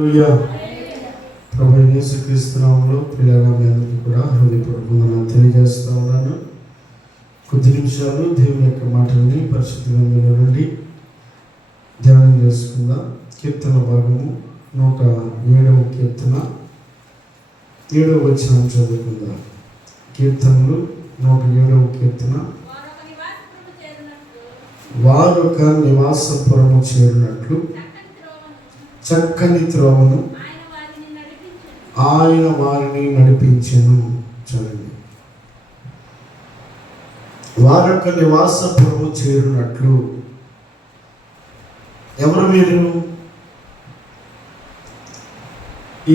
ప్రభు యేసుక్రీస్తు నామములో ప్రియులారా మీ అందరికీ కూడా హృదయపూర్వకంగా తెలియజేస్తా ఉన్నాను. కొద్ది నిమిషాలు దేవుని యొక్క మాటల్ని పరిశుద్ధ గ్రంథంలో నుండి ధ్యానం చేసుకుందాం. కీర్తన భాగము 107వ కీర్తన 7వ వచనం చదువుకుందాం. కీర్తనలు 107వ కీర్తన. వారొక నివాసపురము చేరినట్లు చక్కని త్రోవను ఆయన వారిని నడిపించెను. చూడండి, వారొక నివాసపురము చేరినట్లు. ఎవరు మీరు?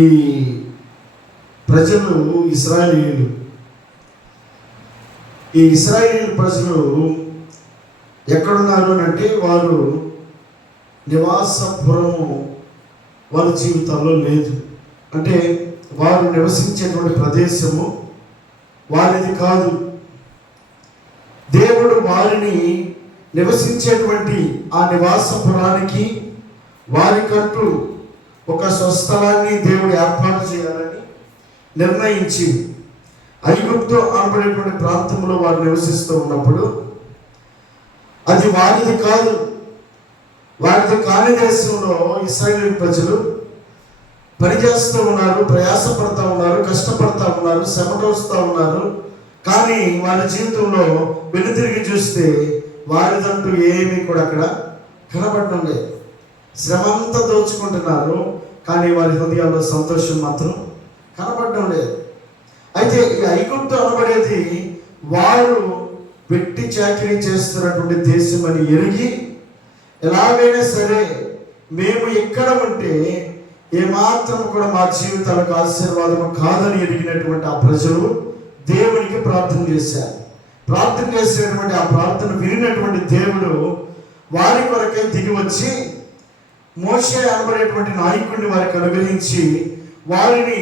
ఈ ప్రజలు ఇశ్రాయేలీయులు. ఈ ఇశ్రాయేలీయుల ప్రజలు ఎక్కడున్నారు అంటే వారు నివాసపురము వారి జీవితాల్లో లేదు. అంటే వారు నివసించేటువంటి ప్రదేశము వారిది కాదు. దేవుడు వారిని నివసించేటువంటి ఆ నివాసపురానికి వారికంటూ ఒక స్వస్థలాన్ని దేవుడు ఏర్పాటు చేయాలని నిర్ణయించి ఐగుప్తు అనబడేటువంటి ప్రాంతంలో వారు నివసిస్తూ ఉన్నప్పుడు అది వారిది కాదు. వారితో కాని దేశంలో ఇశ్రాయేలు ప్రజలు పనిచేస్తూ ఉన్నారు, ప్రయాసపడతా ఉన్నారు, కష్టపడతా ఉన్నారు, శ్రమటోస్తూ ఉన్నారు. కానీ వారి జీవితంలో వెనుతిరిగి చూస్తే వారిదంటూ ఏమీ కూడా అక్కడ కనబడడం లేదు. శ్రమంతా దోచుకుంటున్నారు, కానీ వారి హృదయాల్లో సంతోషం మాత్రం కనబడడం లేదు. అయితే ఈ ఐగుప్తు అనబడేది వారు వెట్టి చాకిరీ చేస్తున్నటువంటి దేశం అని ఎరిగి, ఎలాగైనా సరే మేము ఎక్కడ ఉంటే ఏమాత్రం కూడా మా జీవితాలకు ఆశీర్వాదము కాదని ఎరిగినటువంటి ఆ ప్రజలు దేవునికి ప్రార్థన చేశారు. ప్రార్థన చేసేటువంటి ఆ ప్రార్థన వినినటువంటి దేవుడు వారి కొరకే దిగి వచ్చి మోషే అనబడేటువంటి నాయకుడిని వారికి అనుగ్రహించి వారిని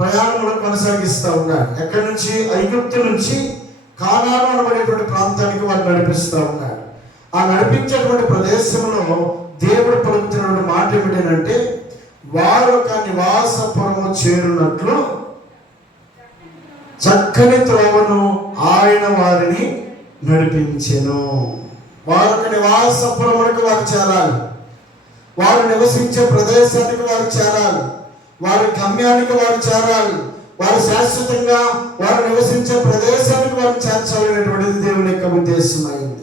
ప్రయాణంలో కొనసాగిస్తూ ఉన్నాడు. ఎక్కడి నుంచి? ఐగుప్తు నుంచి కానాను అనబడేటువంటి ప్రాంతానికి వారిని నడిపిస్తూ ఉన్నాడు. ఆ నడిపించేటువంటి ప్రదేశంలో దేవుడు పలుకుతున్న మాట ఏమిటంటే, వారు ఒక నివాసపురము చేరినట్లు చక్కని త్రోవను ఆయన వారిని నడిపించెను. వారొక నివాసపురములకు వారు చేరాలి. వారు నివసించే ప్రదేశానికి వారు చేరాలి. వారి గమ్యానికి వారు చేరాలి. వారు శాశ్వతంగా వారు నివసించే ప్రదేశానికి వారు చేర్చాలనేటువంటిది దేవుని యొక్క ఉద్దేశం అయింది.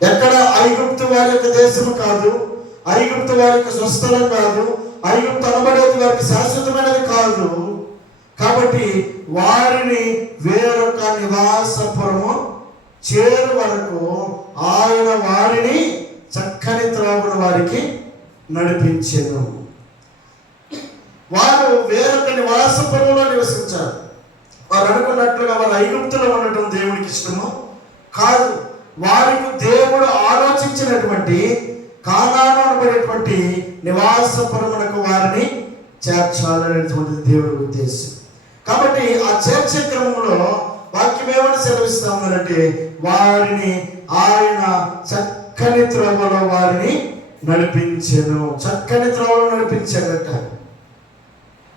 ఎక్కడ? ఐగుప్తు వారి యొక్క దేశము కాదు, ఐగుప్తు వారి యొక్క స్వస్థలం కాదు, ఐగుప్తు అనబడేది వారికి శాశ్వతమైనది కాదు. కాబట్టి వారిని వేరొక నివాసపురము చేరు వరకు ఆయన వారిని చక్కని త్రోవను వారికి నడిపించెను. వారు వేరొక నివాసపురంలో నివసించారు. వారు అనుకున్నట్లుగా వారు ఐగుప్తులో ఉండటం దేవునికి ఇష్టము కాదు. వారికి దేవుడు ఆలోచించినటువంటి కానాను అనబడేటువంటి నివాసపురమునకు వారిని చేర్చాలనేటువంటిది దేవుడి ఉద్దేశం. కాబట్టి ఆ చేర్చే క్రమంలో వాక్యం ఏమని సెలవిస్తా ఉందంటే, వారిని ఆయన చక్కని త్రోవలో వారిని నడిపించెను. చక్కని త్రోవలో నడిపించాడట.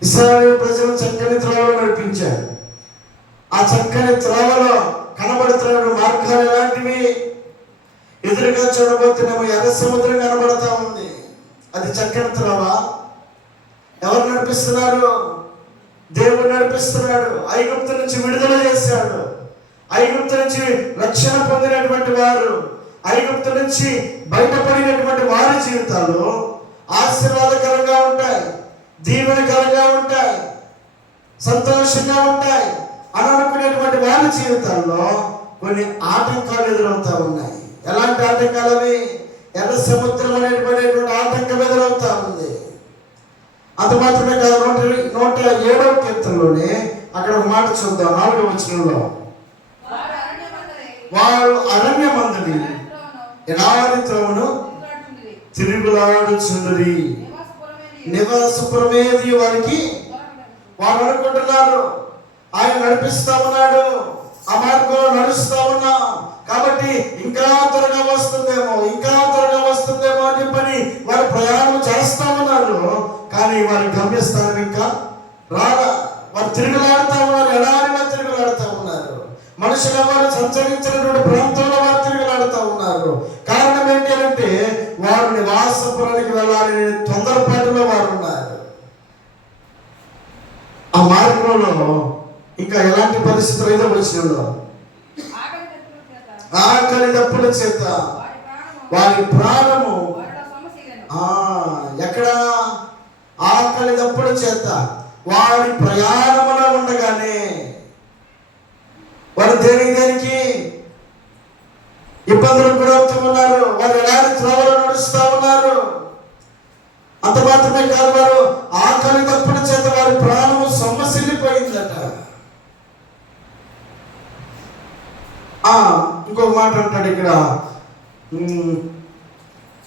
ఇశ్రాయేలు ప్రజలు చక్కని త్రోవలో నడిపించారు. ఆ చక్కని త్రోవలో కనబడుతున్న మార్గాలు ఎలాంటివి? ఎదురుగా చూడబోతున్నాము ఎర్ర సముద్రం కనబడతా ఉంది. అది చక్కని త్రోవ. ఎవరు నడిపిస్తున్నారు? దేవుడు నడిపిస్తున్నాడు. ఐగుప్తు నుంచి విడుదల చేశాడు. ఐగుప్తు నుంచి రక్షణ పొందినటువంటి వారు, ఐగుప్తు నుంచి బయటపడినటువంటి వారి జీవితాలు ఆశీర్వాదకరంగా ఉంటాయి, దీవెనకరంగా ఉంటాయి, సంతోషంగా ఉంటాయి అని అనుకునేటువంటి వారి జీవితాల్లో కొన్ని ఆటంకాలు ఎదురవుతా ఉన్నాయి. ఎలాంటి ఆటంకాలు అవి? ఎర్ర సముద్రం అనేటువంటి ఆటంకం ఎదురవుతా ఉంది. అంత మాత్రమే కాదు, 107వ కీర్తనలోనే అక్కడ ఒక మాట చూద్దాం. 4వ వచనంలో, వారు అరణ్యమందుని ఎడారి త్రోవను తిరుగులాడుచుండిరి. నివాసపురమేది వారికి. వారు అనుకుంటున్నారు ఆయన నడిపిస్తా ఉన్నాడు, ఆ మార్గంలో నడుస్తా ఉన్నా. కాబట్టి ఇంకా త్వరగా వస్తుందేమో, ఇంకా త్వరగా వస్తుందేమో అని చెప్పని వారు ప్రయాణం చేస్తా ఉన్నారు. కానీ వారి గమ్యస్థానం ఇంకా రాలా. వారు తిరుగులాడుతూ ఉన్నారు, ఎడారిలో తిరుగులాడుతూ ఉన్నారు. మనుషుల వారు సంచరించినటువంటి ప్రాంతంలో వారు తిరుగులాడుతూ ఉన్నారు. కారణం ఏంటి అంటే వారు నివాసపురానికి వెళ్ళాలని తొందరపాటులో వారు ఉన్నారు. ఆ మార్గంలో ఇంకా ఎలాంటి పరిస్థితులు అయితే వచ్చినాడో, ఆకలి దప్పుల చేత వారి ప్రాణము ఎక్కడ, ఆకలి దప్పుల చేత వారి ప్రయాణంలో ఉండగానే వారు దేనికి ఇబ్బందులకు గురవుతూ ఉన్నారు. వారు ఎలాంటి త్రోవలో నడుస్తూ ఉన్నారు. అంత మాత్రమే కాదు, వారు ఆకలి దప్పుల చేత వారి ప్రాణము సొమ్మసిల్లిపోయిందట. ఇంకొక మాట అంటాడు ఇక్కడ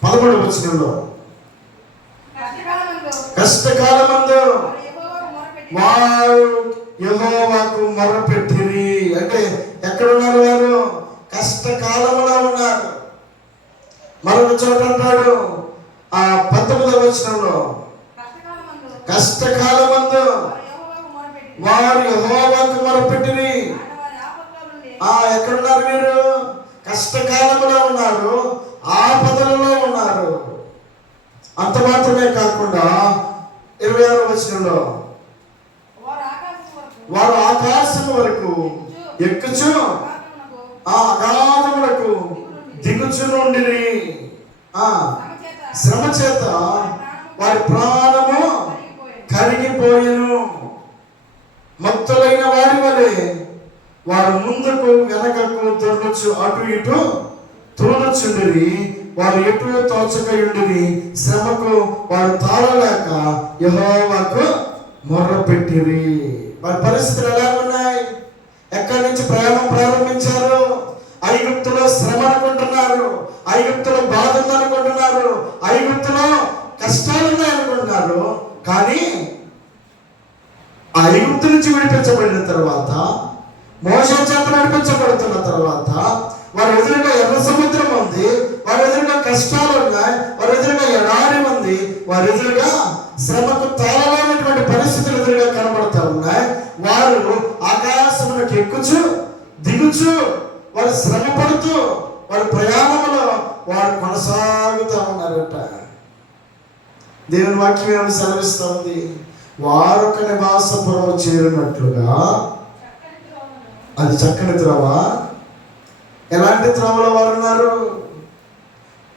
11వ వచనంలో, కష్టకాలమందు వారు యెహోవాకు మొరపెట్టిరి. అంటే ఎక్కడున్నారు వారు? కష్టకాలంలో ఉన్నారు. మరొక చోట అంటాడు 19వ వచనంలో, కష్టకాలమందు వారు యెహోవాకు మొరపెట్టిరి. ఎక్కడున్నారు మీరు? కష్టకాలంలో ఉన్నారు, ఆపదలలో ఉన్నారు. అంత మాత్రమే కాకుండా 26వ వచనంలో, వారు ఆకాశం వరకు ఎక్కుచు అగాధములకు దిగుచునుండిరి. శ్రమ చేత వారి ప్రాణము కరిగిపోయెను. మత్తులైన వారి వలె వారు ముందుకు వెనకకు దొరకచ్చు, అటు ఇటు తోలుచుండిరి. వారు ఎటు తోచకయుండిరి. శ్రమకు వారు తాళలేక యెహోవాకు మొర్రపెట్టిరి. వారి పరిస్థితులు ఎలా ఉన్నాయి? ఎక్కడి నుంచి ప్రయాణం ప్రారంభించారు? ఐగుప్తులో శ్రమ అనుకుంటున్నారు, ఐగుప్తులో బాధ ఉందనుకుంటున్నారు, ఐగుప్తులో కష్టాలు ఉన్నాయనుకుంటున్నారు. కానీ ఆ ఐగుప్తు నుంచి విడిపించబడిన తర్వాత, మోషే చేత నడిపించబడుతున్న తర్వాత, వారి ఎదురుగా ఎర్ర సముద్రం ఉంది, వారి ఎదురుగా కష్టాలు ఉన్నాయి, వారి ఎదురుగా ఎడారి ఉంది, వారి ఎదురుగా శ్రమకు తాళలేనటువంటి పరిస్థితులు ఎదురుగా కనబడుతూ ఉన్నాయి. వారు ఆకాశములకు ఎక్కుచు దిగుచు వారు శ్రమ పడుతూ వారి ప్రయాణంలో వారు కొనసాగుతూ ఉన్నారట. దేవుని వాక్యం ఏమని సెలవిస్తూ ఉంది? వారొక నివాసపురం చేరినట్లుగా. అది చక్కని త్రోవ. ఎలాంటి త్రోవలో వారు ఉన్నారు?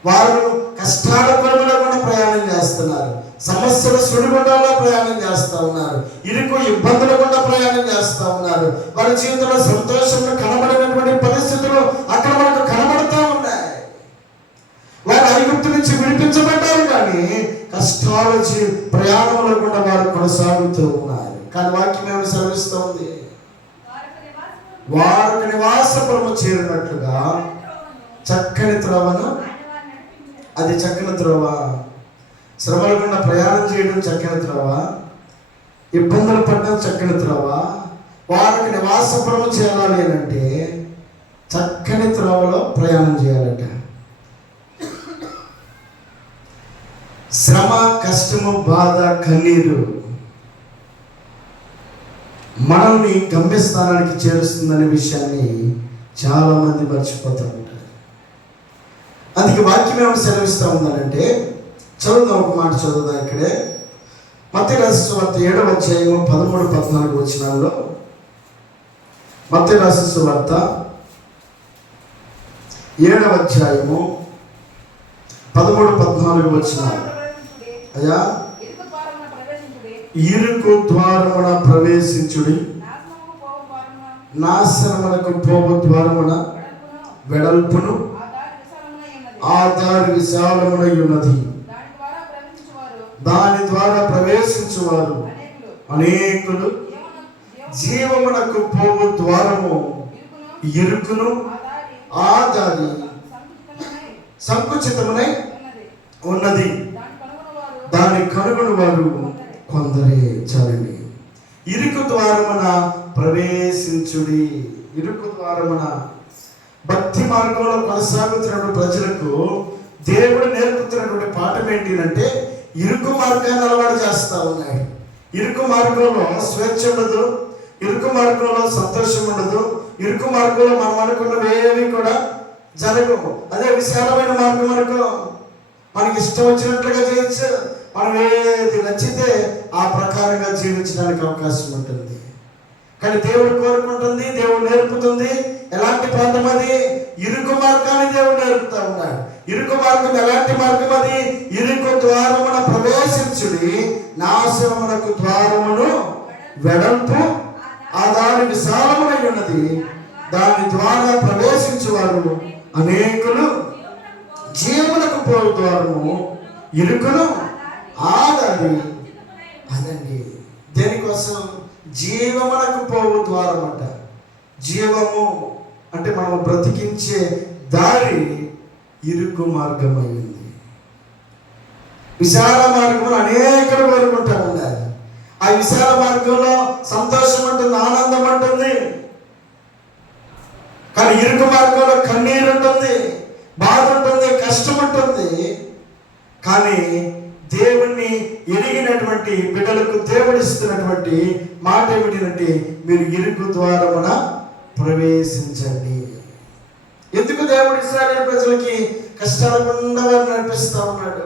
వారు కష్టాల కొరలో కూడా ప్రయాణం చేస్తున్నారు, సమస్యల సుడిగుండంలో ప్రయాణం చేస్తూ ఉన్నారు, ఇరుకు ఇబ్బందులు కూడా ప్రయాణం చేస్తూ ఉన్నారు. వారి జీవితంలో సంతోషంగా కనబడినటువంటి పరిస్థితులు అక్కడ మనకు కనబడుతూ ఉన్నాయి. వారు ఐగుప్తు నుంచి విడిపించబడ్డారు, కానీ కష్టాల ప్రయాణంలో కూడా వారు కొనసాగుతూ ఉన్నారు. కానీ వాక్యం ఏమి సెలవిస్తూ ఉంది? వారికి నివాసపురము చేరినట్లుగా చక్కని త్రోవను. అది చక్కని త్రోవ. శ్రమల గుండా ప్రయాణం చేయడం చక్కని త్రోవ, ఇబ్బందులు పడడం చక్కని త్రోవ. వారికి నివాసపురము చేయాలి అంటే చక్కని త్రోవలో ప్రయాణం చేయాలట. శ్రమ, కష్టము, బాధ, కన్నీరు మనల్ని గమ్యస్థానానికి చేరుస్తుందనే విషయాన్ని చాలా మంది మర్చిపోతూ ఉంటారు. అందుకే వాక్యం ఏమైనా సెలవిస్తూ ఉందనంటే, చదువుదాం, ఒక మాట చదువుదాం. ఇక్కడే మత్తయి రాసిన సువార్త 7వ అధ్యాయము 13-14 వచనాల్లో, మత్తయి రాసిన సువార్త 7వ అధ్యాయము 13-14 వచనాలు. అయ్యా, ఇరుకు ద్వారమున ప్రవేశించుడి, నాశనమునకు పోవు ద్వారమున వెడల్పును, ఆ దారి విశాలమునై ఉన్నది, దాని ద్వారా ప్రవేశించువారు అనేకులు. జీవమునకు పోవు ద్వారము ఇరుకును, ఆ దారి సంకుచితమునై ఉన్నది, దాని కనుగొని వారు కొందరే. చాలండి. ఇరుకు ద్వారమున ప్రవేశించుడి. ఇరుకు ద్వారమున భక్తి మార్గంలో కొనసాగుతున్న ప్రజలకు దేవుడు నేర్పుతున్నటువంటి పాఠం ఏంటి అంటే, ఇరుకు మార్గాన్ని అలవాటు చేస్తా ఉన్నాయి. ఇరుకు మార్గంలో స్వేచ్ఛ ఉండదు, ఇరుకు మార్గంలో సంతోషం ఉండదు, ఇరుకు మార్గంలో మనం అనుకున్నవి ఏవి కూడా జరగవు. అదే విశాలమైన మార్గం అనుకో, మనకి ఇష్టం వచ్చినట్లుగా చేయొచ్చు, మనం ఏది నచ్చితే ఆ ప్రకారంగా జీవించడానికి అవకాశం ఉంటుంది. కానీ దేవుడు కోరుకుంటుంది, దేవుడు నేర్పుతుంది ఎలాంటి పాఠం అది? ఇరుకు మార్గాన్ని దేవుడు నేర్పుతా ఉన్నాడు. ఇరుకు మార్గం ఎలాంటి మార్గం అది? ఇరుకు ద్వారమున ప్రవేశించుడి, నాశనమునకు ద్వారమును వెడల్పు, ఆ దాని విశాలమునై ఉన్నది, దాని ద్వారా ప్రవేశించువారు అనేకులు, జీవమునకు పోవు ద్వారము ఇరుకును ఆదరి. అదండి దేనికోసం? జీవమునకు పోవు ద్వారం అంట. జీవము అంటే మనం బ్రతికించే దారి ఇరుకు మార్గమైంది. విశాల మార్గంలో అనేకలు కోరుకుంటా ఉండాలి. ఆ విశాల మార్గంలో సంతోషం ఉంటుంది, ఆనందం ఉంటుంది. కానీ ఇరుకు మార్గంలో కన్నీరు ఉంటుంది, బాధ ఉంటుంది, కష్టం ఉంటుంది. కానీ దేవుణ్ణి ఎరిగినటువంటి బిడ్డలకు దేవుడు ఇస్తున్నటువంటి మాట ఏమిటంటే, మీరు ఇరుకు ద్వారమున ప్రవేశించండి. ఎందుకు దేవుడు ఇశ్రాయేలు ప్రజలకి కష్టాలకుండా వారు నడిపిస్తా ఉన్నాడు?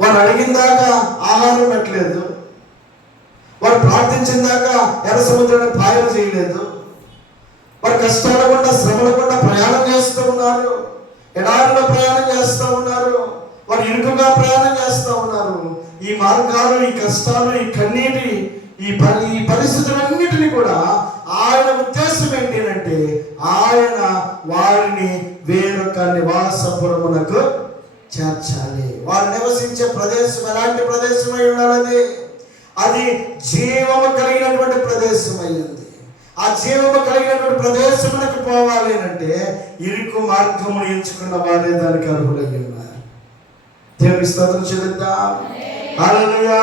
వారు అడిగిన దాకా ఆహారం పెట్టలేదు, వారు ప్రార్థించిన దాకా ఎర్ర సముద్రాన్ని పాయలు చేయలేదు, వారు కష్టాల గుండా శ్రమల గుండా ప్రయాణం చేస్తూ ఉన్నారు, ఎడారిలో ప్రయాణం చేస్తూ ఉన్నారు, వారు ఇరుకుగా ప్రయాణం చేస్తూ ఉన్నారు. ఈ మార్గాలు, ఈ కష్టాలు, ఈ కన్నీటి, ఈ పరిస్థితులన్నిటినీ కూడా ఆయన ఉద్దేశం ఏంటి అంటే, ఆయన వారిని వేరొక నివాసపురమునకు చేర్చాలి. వారు నివసించే ప్రదేశం ఎలాంటి ప్రదేశం అయి ఉండాలి? అది జీవము కలిగినటువంటి ప్రదేశం అయ్యింది. ఆ జీవము కలిగినటువంటి ప్రదేశమునకు పోవాలి అంటే ఇరుకు మార్గము ఎంచుకున్న వారే దానికి అర్హులై ఉన్నారు. దేవుని స్తోత్రం చెల్లిద్దాం. హల్లెలూయా.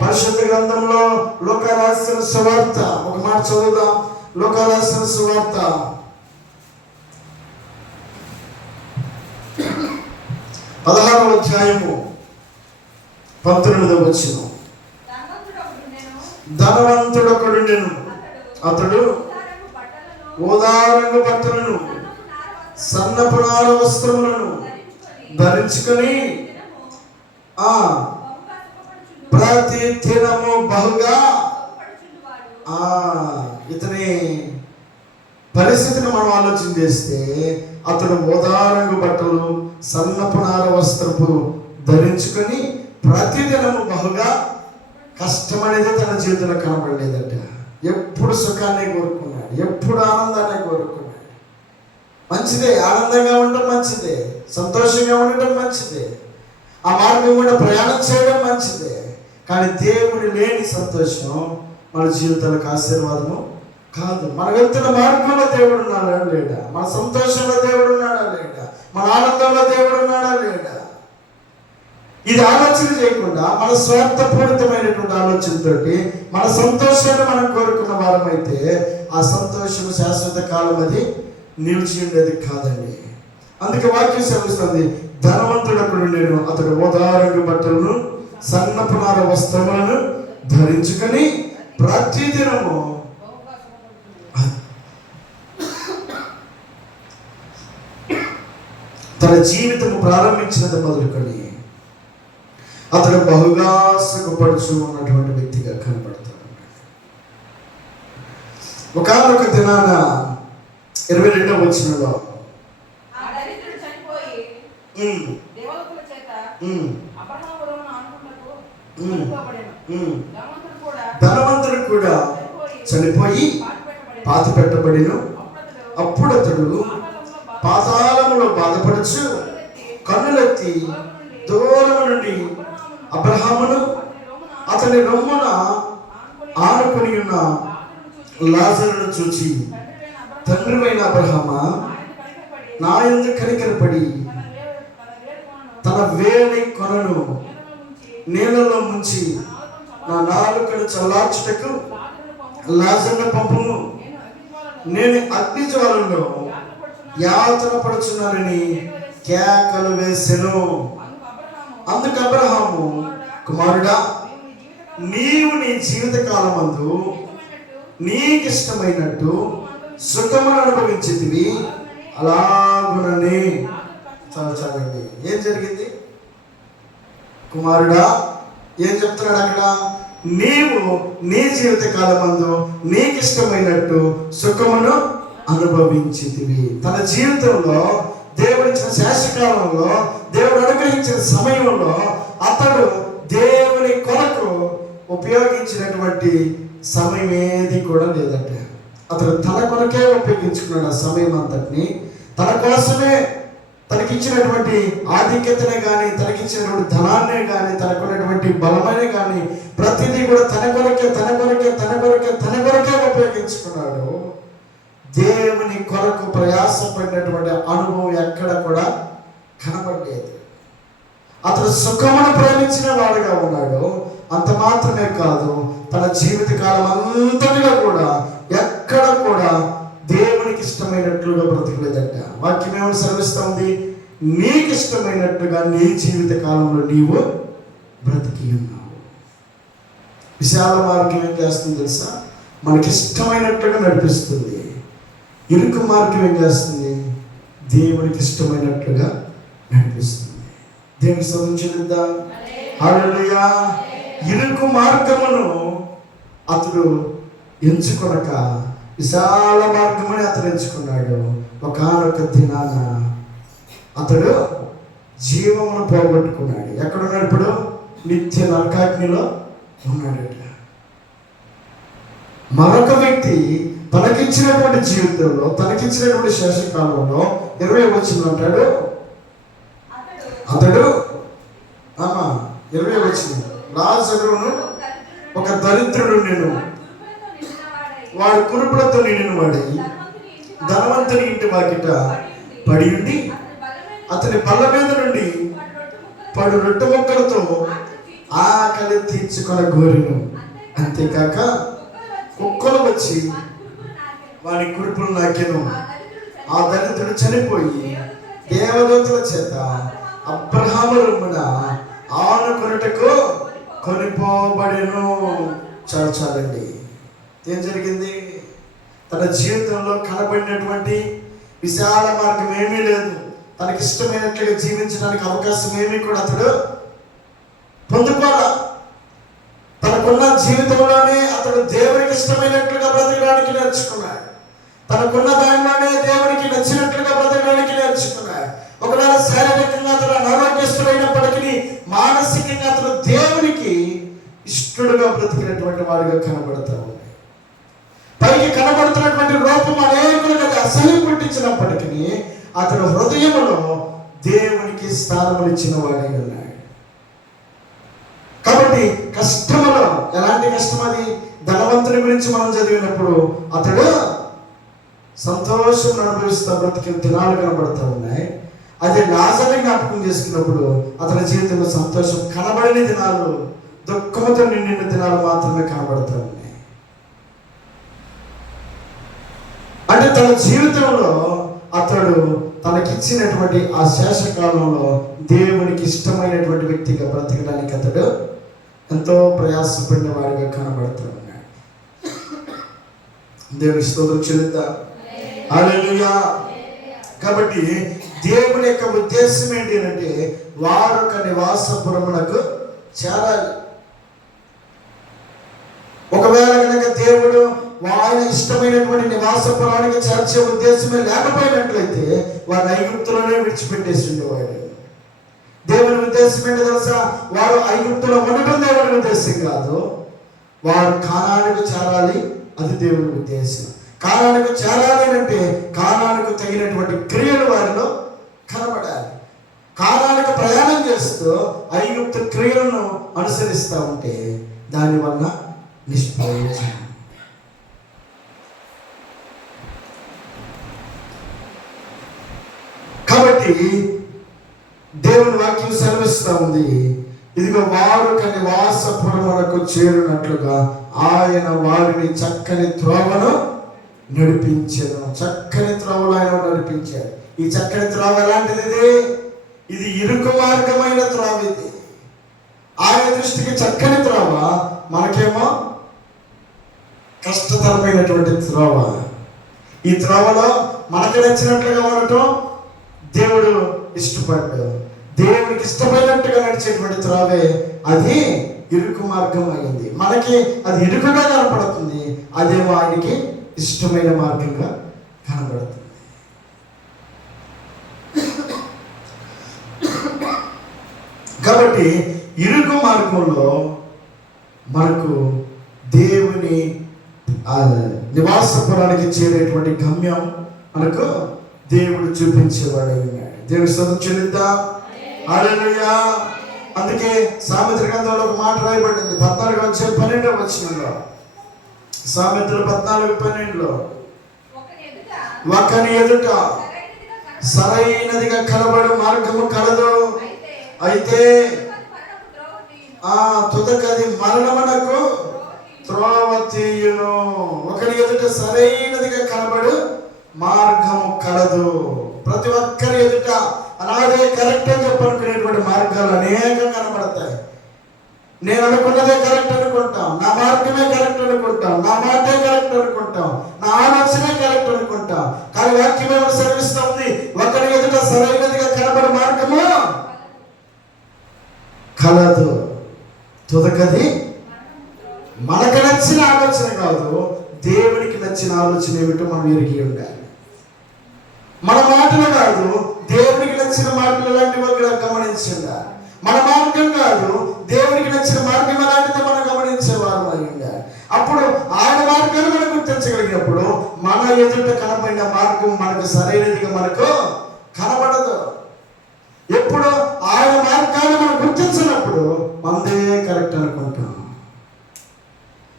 పరిశుద్ధ గ్రంథంలో లూకా రాసిన సువార్త ఒక మాట చదువుదాం. లూకా రాసిన సువార్త 16వ అధ్యాయము 19వ వచనం. ధనవంతుడొకడు నేను, అతడు ఊదారంగు బట్టలను, సన్నపు నార వస్త్రములను ధరించుకొని ప్రతి దినము బహుగా ఇతని పరిస్థితిని మనం ఆలోచన చేస్తే, అతడు ఊదారంగు బట్టలు, సన్నపు నార వస్త్రపు ధరించుకొని ప్రతిదినము బహుగా కష్టం అనేది తన జీవితంలో కనబడలేదట. ఎప్పుడు సుఖాన్ని కోరుకున్నాడు, ఎప్పుడు ఆనందాన్ని కోరుకున్నాడు. మంచిదే, ఆనందంగా ఉండడం మంచిదే, సంతోషంగా ఉండడం మంచిదే, ఆ మార్గం కూడా ప్రయాణం చేయడం మంచిదే. కానీ దేవుడు లేని సంతోషం మన జీవితాలకు ఆశీర్వాదము కాదు. మనం వెళ్తున్న మార్గంలో దేవుడు ఉన్నాడా లేడా? మన సంతోషంలో దేవుడు ఉన్నాడా లేడా? మన ఆనందంలో దేవుడు ఉన్నాడా లేడా? ఇది ఆలోచన చేయకుండా మన స్వార్థపూరితమైనటువంటి ఆలోచనతోటి మన సంతోషాన్ని మనం కోరుకున్న వారమైతే ఆ సంతోషం శాశ్వత కాలం అది నిలిచి ఉండేది కాదండి. అందుకే వాక్యం సెలవిస్తుంది, ధనవంతుడొకడు నేను, అతడు ఊదారంగు బట్టలను, సన్నపు నార వస్త్రములను ధరించుకొని ప్రతిదినము తన జీవితం ప్రారంభించినది మొదలుకొని అతడు బహుగా సుఖపడుచు ఉన్నటువంటి వ్యక్తిగా కనబడతాడు. ఒకనొక దినాన 22వ వచనంలో ధనవంతుడు కూడా చనిపోయి పాతి పెట్టబడిను. అప్పుడు అతడు పాతాళములో బాధపడుచు కన్నులెత్తి దూరము నుండి అబ్రహామును అతని రొమ్మున ఆనుకుని ఉన్న లాజరును చూచి, తండ్రివైన అబ్రహామా, నా యందు కనికరపడి తన వేలి కొనను నీళ్ళలో ముంచి నా నాలుకను చల్లార్చుటకు లాజరును పంపుము. నేను అగ్ని జ్వాలలో యాతన పడుచున్నానని కేకలు వేసెను. అందుకు అబ్రహాము, కుమారుడా, నీవు నీ జీవిత కాలమందు నీకిష్టమైనట్టు సుఖమును అనుభవించితివి, అలాగునని. చాలండి. ఏం జరిగింది? కుమారుడా, ఏం చెప్తున్నాడు అక్కడ? నీవు నీ జీవిత కాలమందు నీకిష్టమైనట్టు సుఖమును అనుభవించితివి. తన జీవితంలో దేవుడిచ్చిన శాశ్వతకాలంలో, దేవుడు అనుగ్రహించిన సమయంలో అతడు దేవుని కొరకు ఉపయోగించినటువంటి సమయం ఏది కూడా లేదంట. అతడు తన కొరకే ఉపయోగించుకున్నాడు. ఆ సమయం అంతటిని తన కోసమే, తనకిచ్చినటువంటి ఆధిక్యతనే కానీ, తనకిచ్చినటువంటి ధనాన్నే కానీ, తనకున్నటువంటి బలమనే కానీ ప్రతిదీ కూడా తన కొరకే ఉపయోగించుకున్నాడు. దేవుని కొరకు ప్రయాసపడినటువంటి అనుభవం ఎక్కడ కూడా కనబడలేదు. అతడు సుఖమును ప్రేమించిన వాడుగా ఉన్నాడు. అంత మాత్రమే కాదు, తన జీవిత కాలం అంతటిలో కూడా ఎక్కడ కూడా దేవునికి ఇష్టమైనట్లుగా బ్రతకలేదట. వాక్యం ఏమని సెలవిస్తుంది? నీకు ఇష్టమైనట్టుగా నీ జీవిత కాలంలో నీవు బ్రతికి ఉన్నావు. విశాల మార్గం ఏం చేస్తుంది తెలుసా? మనకిష్టమైనట్టుగా నడిపిస్తుంది. ఇరుకు మార్గం ఏం చేస్తుంది? దేవునికి ఇష్టమైనట్టుగా నడిపిస్తుంది. దేవుని స్తోత్రం చెల్లిద్దాం. హల్లెలూయా. ఇరుకు మార్గమును అతడు ఎంచుకొనక విశాల మార్గమని అతడు ఎంచుకున్నాడు. ఒకానొక దినాన అతడు జీవమును పోగొట్టుకున్నాడు. ఎక్కడున్నాడు ఇప్పుడు? నిత్య నరకాగ్నిలో ఉన్నాడట. మరొక వ్యక్తి తనకిచ్చినటువంటి జీవితంలో, తనకిచ్చినటువంటి శేషకాలంలో 20 వచనం అంటాడు, అతడు 20 వచనం, లాజరును ఒక దరిద్రుడు నేను, వాడు కురుపులతో నిండిన వాడై ధనవంతుని ఇంటి వాకిట పడి ఉండి అతని బల్ల మీద నుండి పడు రొట్టె ముక్కలతో ఆకలి తీర్చుకొన గోరెను. అంతేకాక కుక్కలు వచ్చి వాడి కురుపులు నాకెను. ఆ దరిద్రుడు చనిపోయి దేవదూతల చేత అబ్రహాము రొమ్మున ఆనుకొనుటకు కొనిపోబడెను. చాలండి. ఏం జరిగింది? తన జీవితంలో కనబడినటువంటి విశాల మార్గం ఏమీ లేదు. తనకి ఇష్టమైనట్లుగా జీవించడానికి అవకాశం ఏమీ కూడా అతడు పొందుకోవాలి. తనకున్న జీవితంలోనే అతడు దేవునికి ఇష్టమైనట్లుగా బ్రతకడానికి నేర్చుకున్నాడు. తనకున్న దానిలోనే దేవునికి నచ్చినట్లుగా బ్రతకడానికి నేర్చుకున్నాడు. ఒకవేళ శారీరకంగా అతడు అనారోగ్యస్తుడైనప్పటికీ మానసికంగా అతడు దేవునికి ఇష్టడుగా బ్రతికినటువంటి వాడిగా కనబడతా ఉంది. పైకి కనబడుతున్నటువంటి రూపం అనేకులకు అసహ్యం పుట్టించినప్పటికీ అతడు హృదయంలో దేవునికి స్థానమునిచ్చిన వాడై ఉన్నాడు. కాబట్టి కష్టములో, ఎలాంటి కష్టం అది? ధనవంతుని గురించి మనం చదివినప్పుడు అతడు సంతోషం అనుభవిస్తూ బ్రతికిన దినాలు కనబడుతూ ఉన్నాయి. అదే లాజరుని జ్ఞాపకం చేసుకున్నప్పుడు అతని జీవితంలో సంతోషం కనబడని దినాలు, దుఃఖంతో నిండిన దినాలు మాత్రమే కనబడుతూ ఉన్నాయి. అంటే తన జీవితంలో అతడు తనకిచ్చినటువంటి ఆ శేషకాలంలో దేవునికి ఇష్టమైనటువంటి వ్యక్తిగా బ్రతకడానికి అతడు ఎంతో ప్రయాసపడిన వాడిగా కనబడుతూ ఉన్నాడు. దేవుని స్తోత్రం చెల్లిద్దాం. హల్లెలూయా. కాబట్టి దేవుని యొక్క ఉద్దేశం ఏంటి అంటే వారొక నివాసపురమునకు చేరాలి. ఒకవేళ కనుక దేవుడు ఆయన ఇష్టమైనటువంటి నివాసపురానికి చేర్చే ఉద్దేశమే లేకపోయినట్లయితే వారు ఐగుప్తులోనే విడిచిపెట్టేసి ఉండేవాడు. దేవుని ఉద్దేశం ఏంటి తెలుసా? వారు ఐగుప్తులో ఉండటం దేవుని ఉద్దేశం కాదు, వారు కానానికి చేరాలి. అది దేవుని ఉద్దేశం. కానానికి చేరాలి అంటే కానానికి తగినటువంటి క్రియలు వారిలో కనబడాలి. కానానికి ప్రయాణం చేస్తూ ఐగుప్తు క్రియలను అనుసరిస్తూ ఉంటే దానివల్ల నిష్ప్రయోజనం. కాబట్టి దేవుని వాక్యం సెలవిస్తూ ఉంది, ఇదిగో వారొక నివాసపురమునకు చేరినట్లుగా ఆయన వారిని చక్కని త్రోవను నడిపించెను. చక్కని త్రోవలు ఆయన నడిపించారు. ఈ చక్కని త్రోవ ఎలాంటిది? ఇది ఇరుకు మార్గమైన త్రోవ. ఇది ఆయన దృష్టికి చక్కని త్రోవ, మనకేమో కష్టతరమైనటువంటి త్రోవ. ఈ త్రోవలో మనకు నచ్చినట్లుగా ఉండటం దేవుడు ఇష్టపడ్డాడు. దేవుడికి ఇష్టమైనట్టుగా నడిచేటువంటి త్రోవే అది ఇరుకు మార్గం అయింది. మనకి అది ఇరుకుగా కనపడుతుంది, అదేమో ఆయనకి ఇష్టమైన మార్గంగా కనబడుతుంది. కాబట్టి ఇరుకు మార్గంలో మనకు దేవుని నివాసపురానికి చేరేటువంటి గమ్యం మనకు దేవుడు చూపించేవాడు ఉన్నాడు. దేవుని స్తోత్రం చెల్లిద్దాం. హల్లెలూయా. అందుకే సామెతల గ్రంథంలో ఒక మాట రాయబడింది 14:12 వచనంలో. సామెతలు 14:12 ఒకని ఎదుట సరైనదిగా కనబడు మార్గము కలదు, అయితే తుదకది మరణమునకు త్రోవ తీయును. ఒకరి ఎదుట సరైనదిగా కనబడు మార్గము కలదు. ప్రతి ఒక్కరి ఎదుట అలాగే కరెక్ట్ అని చెప్పనుకునేటువంటి మార్గాలు అనేకంగా కనబడతాయి. నేను అనుకున్నదే కరెక్ట్ అనుకుంటాం, నా మార్గమే కరెక్ట్ అనుకుంటాం, నా మాటే కరెక్ట్ అనుకుంటాం, నా ఆలోచనే కరెక్ట్ అనుకుంటాం. కానీ వాక్యం ఏమైనా సెలవిస్తూ ఉంది, ఒకరి ఎదుట సరైనదిగా కనబడే మార్గము కలదు, తుదకది మనకు నచ్చిన ఆలోచన కాదు, దేవునికి నచ్చిన ఆలోచన ఏమిటో మనం ఎరిగి ఉండాలి. మన మాటలు కాదు, దేవునికి నచ్చిన మాటలు ఎలాంటివో గమనించి ఉండాలి. మన మార్గం కాదు, దేవునికి నచ్చిన మార్గం ఎలాంటిదో మనం గమనించేవారు అయి ఉండాలి. అప్పుడు ఆయన మార్గాన్ని మనం గుర్తించగలిగినప్పుడు మన ఎదుట కనబడిన మార్గం మనకు సరైనదిగా మనకు కనబడదు. ఎప్పుడు ఆయన మార్గాన్ని మనం గుర్తించినప్పుడు మనదే కరెక్ట్ అనుకుంటాం.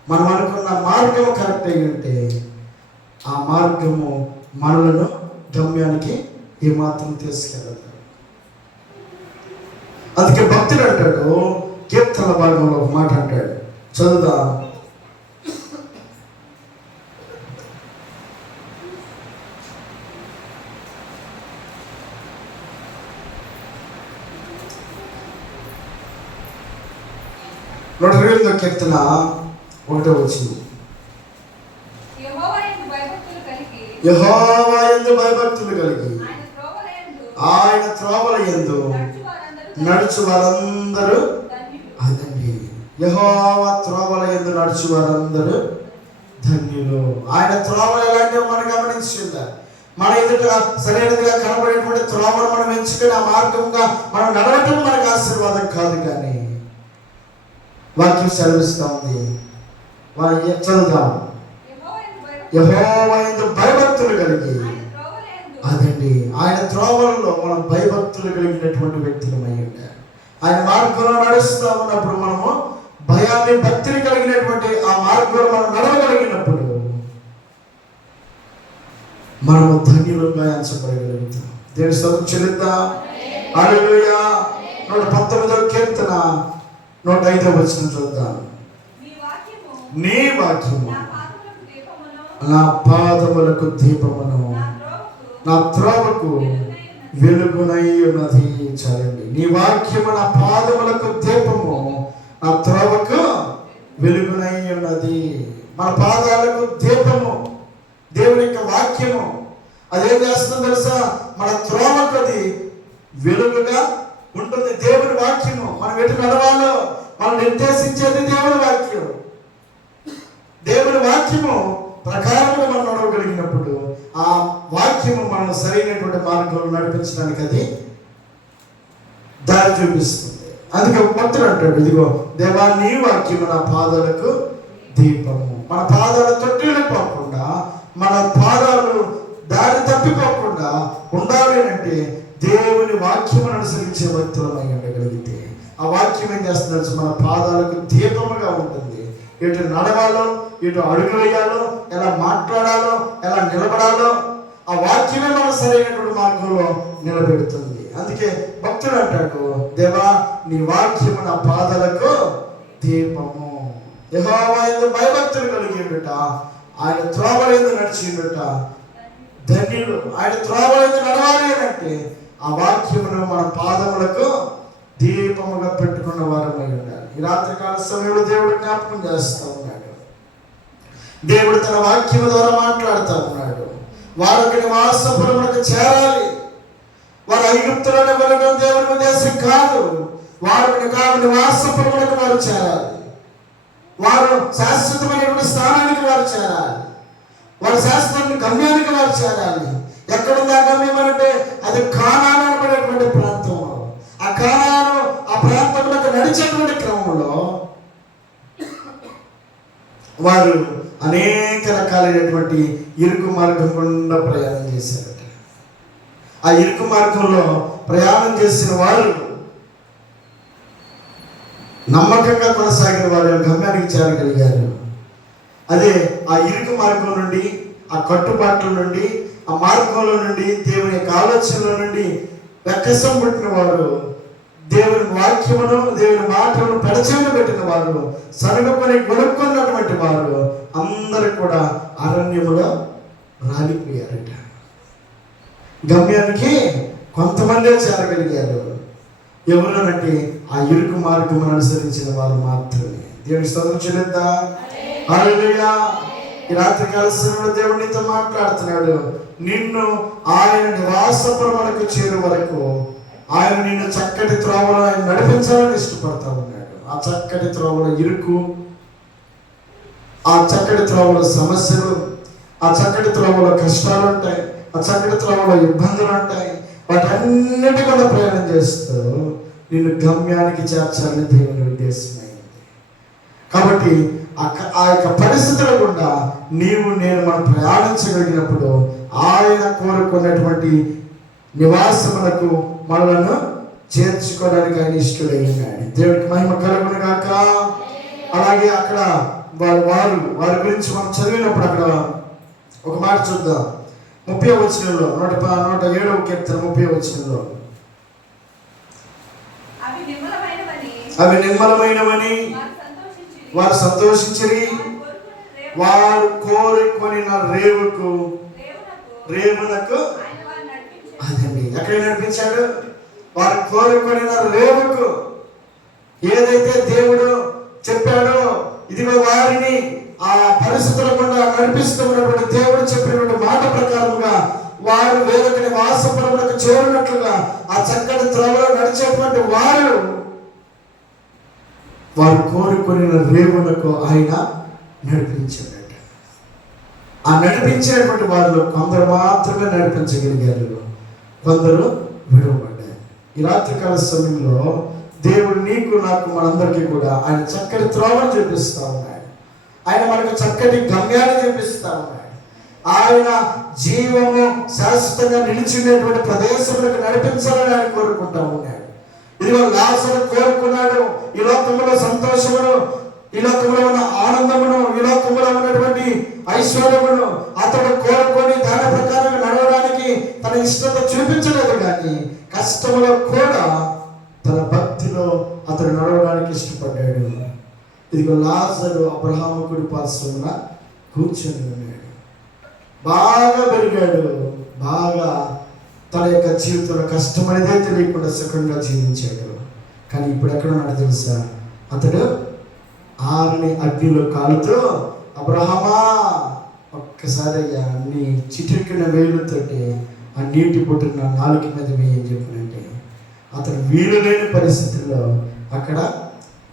మనం అనుకున్న మార్గం కరెక్ట్ అయి ఉంటే ఆ మార్గము మనలను గమ్యానికి ఏమాత్రం తీసుకెళ్ళదు. అందుకే భక్తుడు అంటాడు, కీర్తన భాగంలో ఒక మాట అంటాడు, చదువుదా. నూట 28వ కీర్తన 1వ వచనం. యెహోవా యందు భయభక్తులు కలిగి ఆయన త్రోవల యందు నడుచు వారందరూ అదండి. యెహోవా త్రోవల యందు నడుచు వారందరూ ధన్యులు. ఆయన త్రోవలు ఎలాంటివి మనం గమనించిందా? మన ఎదుట సరైనదిగా కనబడేటువంటి త్రోవను మనం ఎంచుకుని ఆ మార్గంగా మనం నడవటం మనకు ఆశీర్వాదం కాదు. కానీ వాక్యం సెలవిస్తూ ఉంది, చదువుదాం. యెహోవా యందు భయభక్తులు కలిగి అదండి, ఆయన త్రోవలలో మనం భయభక్తులు కలిగినటువంటి వ్యక్తులమై ఉంటారు. ఆయన మార్గంలో నడుస్తూ ఉన్నప్పుడు మనము భయాన్ని భక్తిని కలిగినటువంటి ఆ మార్గంలో మనం నడవగలిగినప్పుడు మనము ధన్యులుగా ఎంచబడగలుగుతాం. దేవుని స్తోత్రం చెల్లిద్దాం. హల్లెలూయా. 119వ కీర్తన 105వ వచనం చూద్దాం. నీ వాక్యము నా పాదములకు దీపమును, నా త్రోవకు వెలుగునై ఉన్నది. చాలండి. నీ వాక్యము నా పాదములకు దీపము, నా త్రోవకు వెలుగునై ఉన్నది. మన పాదాలకు దీపము దేవుని యొక్క వాక్యము. అదేం చేస్తుందో తెలుసా? మన త్రోవకు అది వెలుగుగా ఉంటుంది. దేవుని వాక్యము మనం ఎటు నడవాలో మనం నిర్దేశించేది దేవుని వాక్యం. దేవుని వాక్యము ప్రకారంగా మనం నడవగలిగినప్పుడు ఆ వాక్యము మనం సరైనటువంటి మార్గంలో నడిపించడానికి అది దారి చూపిస్తుంది. అందుకే భక్తుడు అంటాడు, ఇదిగో దేవా నీ వాక్యము నా పాదాలకు దీపము. మన పాదాలు తొట్టిల్లిపోకుండా, మన పాదాలు దారి తప్పిపోకుండా ఉండాలి అంటే దేవుని వాక్యమును అనుసరించే భక్తులమై ఉండగలిగితే ఆ వాక్యం ఏం చేస్తున్నారు? మన పాదాలకు దీపముగా ఉంటుంది. ఎటు నడవాలో, ఎటు అడుగు వేయాలో, ఎలా మాట్లాడాలో, ఎలా నిలబడాలో ఆ వాక్యమే మన సరైనటువంటి మార్గంలో నిలబెడుతుంది. అందుకే భక్తుడు అంటాడు, దేవా నీ వాక్యము నా పాదాలకు దీపము. యెహోవా యందు భయభక్తులు కలిగిండుట, ఆయన త్రోవలందు నడిచిండుట ధన్యుడు. ఆయన త్రోవలందు నడవాలి అంటే ఆ వాక్యమును మన పాదములకు దీపముగా పెట్టుకున్న వారమై ఉండాలి. ఈ రాత్రికాల సమయంలో దేవుడు జ్ఞాపకం చేస్తూ ఉన్నాడు. దేవుడు తన వాక్యము ద్వారా మాట్లాడుతూ ఉన్నాడు. వారు నివాసపురములకు చేరాలి. వారు ఐగుప్తులను వెళ్ళడం దేవుని ఉద్దేశం కాదు. వారు నివాసపురములకు వారు చేరాలి. వారు శాశ్వతమైనటువంటి స్థానానికి వారు చేరాలి. వారు శాశ్వత గమ్యానికి వారు చేరాలి. ఎక్కడుంది ఆ గమ్యం అంటే అది కానాను అనబడేటువంటి ప్రాంతంలో, ఆ కానాను ఆ ప్రాంతంలోకి నడిచేటువంటి క్రమంలో వారు అనేక రకాలైనటువంటి ఇరుకు మార్గం గుండా ప్రయాణం చేశారట. ఆ ఇరుకు మార్గంలో ప్రయాణం చేసిన వారు నమ్మకంగా కొనసాగిన వారు గమ్యానికి చేరగలిగారు. అదే ఆ ఇరుకు మార్గం నుండి, ఆ కట్టుబాట్ల నుండి, ఆ మార్గంలో నుండి, దేవుని యొక్క ఆలోచనల నుండి వెక్కసం పుట్టిన వారు, దేవుని వాక్యమును దేవుని మాటలను పెడచెవిన పెట్టిన వారు, సరుగుకొని గొనుక్కున్నటువంటి వారు అందరూ కూడా అరణ్యములో రాలిపోయారట. గమ్యానికి కొంతమందే చేరగలిగారు. ఎవరనంటే ఆ ఇరుకు మార్గం అనుసరించిన వారు మాత్రమే. దేవుని స్తోత్రం చెల్లిద్దాం. హల్లెలూయా. ఈ రాత్రికాల సమయంలో దేవుడు నీతో మాట్లాడుతున్నాడు. నిన్ను ఆయన నివాసపురములకు చేరు వరకు ఆయన నిన్ను చక్కటి త్రోవలో ఆయన నడిపించాలని ఇష్టపడతా ఉన్నాడు. ఆ చక్కటి త్రోవలో ఇరుకు, ఆ చక్కటి త్రోవలో సమస్యలు, ఆ చక్కటి త్రోవలో కష్టాలు ఉంటాయి, ఆ చక్కటి త్రోవలో ఇబ్బందులు ఉంటాయి. వాటన్నిటి కూడా ప్రయాణం చేస్తూ నిన్ను గమ్యానికి చేర్చాలని దేవుని ఉద్దేశమైంది. కాబట్టి ఆ యొక్క పరిస్థితుల గుండా నేను మనం ప్రయాణించగలిగినప్పుడు ఆయన కోరుకున్నటువంటి నివాసములకు మనలను చేర్చుకోవడానికి ఆయన ఇష్టడై ఉన్నాడు. దేవుడికి మహిమ కలుగును గాక. అలాగే అక్కడ వారి గురించి మనం చదివినప్పుడు అక్కడ ఒక మాట చూద్దాం. 30వ వచనంలో 107వ కీర్తన 30వ వచనంలో, అవి నిర్మలమైనవని వారు సంతోషించిరి, వారు కోరుకొనిన రేవునకు అదండి ఎక్కడ నడిపించాడు? వారు కోరుకొనిన రేవుకు. ఏదైతే దేవుడు చెప్పాడో, ఇదిగో వారిని ఆ పరిస్థితుల గుండా నడిపిస్తున్నటువంటి దేవుడు చెప్పినటువంటి మాట ప్రకారంగా వారు వేరొకరి వాసపురములకు చేరినట్లుగా ఆ చక్కటి త్రోవలో నడిచేటువంటి వారు కోరుకొనిన రేవులకు ఆయన నడిపించాడట. ఆ నడిపించేటువంటి వారిలో కొందరు మాత్రమే నడిపించగలిగారు, కొందరు విడవబడ్డారు. ఈ రాత్రికాల సమయంలో దేవుడు నీకు నాకు మనందరికీ కూడా ఆయన చక్కటి త్రోవను చూపిస్తా ఉన్నాడు. ఆయన మనకు చక్కటి గమ్యాన్ని చూపిస్తా ఉన్నాడు. ఆయన జీవము శాశ్వతంగా నిలిచినటువంటి ప్రదేశములకు నడిపించాలని ఆయన కోరుకుంటా ఉన్నాడు. ఇదిగో లాజరు కోరుకున్నాడు ఈ లోకంలో సంతోషమును, ఈ లోకంలో ఉన్న ఆనందమును, ఈ లోకంలో ఉన్నటువంటి ఐశ్వర్యమును అతడు కోరుకొని దాని ప్రకారం నడవడానికి తన ఇష్టత చూపించలేదు. కానీ కష్టములో కూడా తన భక్తిలో అతడు నడవడానికి ఇష్టపడ్డాడు. ఇదిగో లాజరు అబ్రహాము కుడి పార్శ్వమున కూర్చొని ఉన్నాడు. బాగా పెరిగాడు, బాగా తన యొక్క జీవితంలో కష్టం అనేదే తెలియకుండా సుఖంగా జీవించాడు. కానీ ఇప్పుడు ఎక్కడ ఉన్నాడు తెలుసా? అతడు ఆరుని అగ్నిలో కాలుతో, అబ్రహామా ఒక్కసారి అయ్యా నీ చిటికిన వేలుతోటి ఆ నీటి బొట్టును నా నాలుక మీద వేయని చెప్పినంటే అతడు వీలు లేని పరిస్థితుల్లో అక్కడ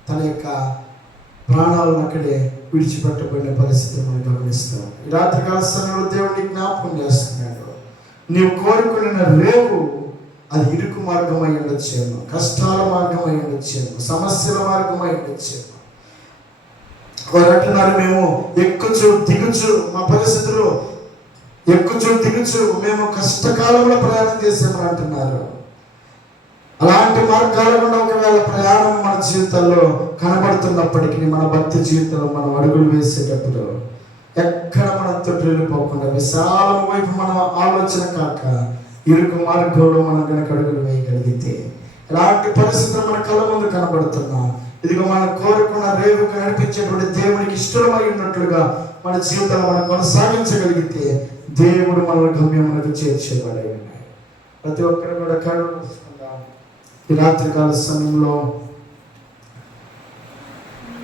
తన యొక్క ప్రాణాలను అక్కడే విడిచిపెట్టబడిన పరిస్థితిని మనం గమనిస్తాం. ఈ రాత్రికాల సమయంలో దేవుడిని జ్ఞాపకం చేస్తున్నాడు. నీవు కోరుకున్న రేవు అది ఇరుకు మార్గం అయి ఉండొచ్చేమో, కష్టాల మార్గం అయి ఉండొచ్చేమో, సమస్యల మార్గం అయి ఉండొచ్చేమో. వారు అంటున్నారు, మేము ఎక్కుచు దిగుచు, మా పరిస్థితులు ఎక్కుచు దిగుచు మేము కష్టకాలంలో ప్రయాణం చేసామని అంటున్నారు. అలాంటి మార్గాల గుండా ఒకవేళ ప్రయాణం మన జీవితంలో కనబడుతున్నప్పటికీ, మన భక్తి జీవితంలో మనం అడుగులు వేసేటప్పుడు ఎక్కడ మనం తొట్టిల్లిపోకుండా విశాలం వైపు మన ఆలోచన కాక ఇరుకు మార్గంలో మనం కనుక అడుగులు వేయగలిగితే, ఎలాంటి పరిస్థితులు మన కళ్ళ ముందు కనబడుతున్నా, ఇదిగో మనం కోరుకున్న రేవుకు నడిపించేటువంటి దేవునికి ఇష్టమై ఉన్నట్లుగా మన జీవితాలు మనం కొనసాగించగలిగితే దేవుడు మన గమ్యమునకు చేర్చేవాడే. ప్రతి ఒక్కరు కూడా కళ్ళు మూసుకుందాం. ఈ రాత్రికాల సమయంలో